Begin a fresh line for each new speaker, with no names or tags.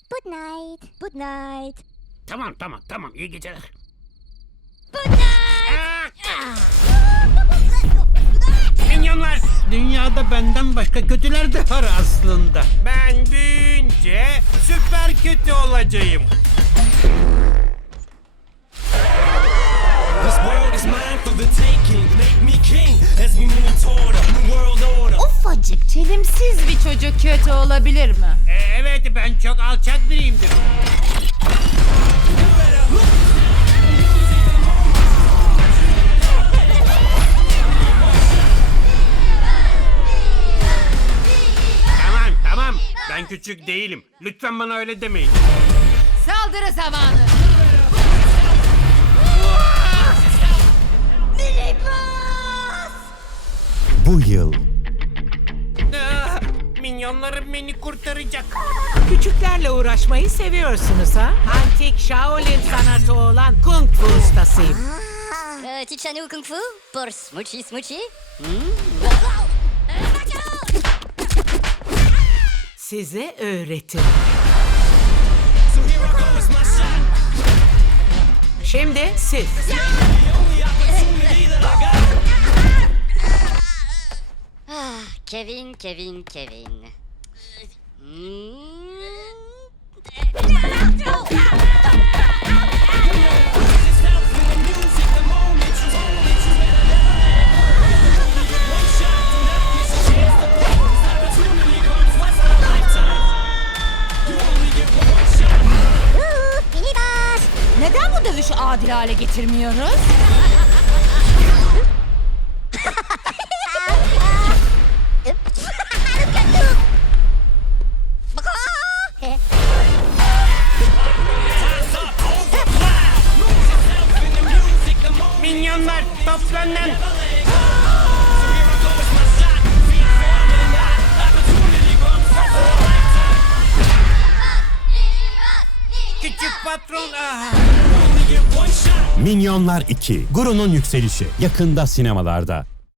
Good night. Good night.
Tamam iyi geceler.
Good night.
Minyonlar, dünyada benden başka kötüler de var aslında.
Ben büyüyünce süper kötü olacağım.
This world is mine for the taking. Make me king as we move toward a new world order.
Ufacık, çelimsiz bir çocuk kötü olabilir mi?
Evet, ben çok alçak biriyimdir. Tamam, ben küçük değilim. Lütfen bana öyle demeyin.
Saldırı zamanı.
Bu yıl
Minyonlarım beni kurtaracak.
Küçüklerle uğraşmayı seviyorsunuz ha? Antik Shaolin sanatı olan Kung Fu ustasıyım.
Teach a new kung fu pour Smoochie Smoochie.
Size öğretirim.
So here I go, it's my shot.
Şimdi siz.
The only opportunity that I got.
Kevin.
Neden bu dövüşü adil hale getirmiyoruz?
Minyonlar, toplanın. Küçük patron.
Minyonlar 2, Guru'nun yükselişi yakında sinemalarda.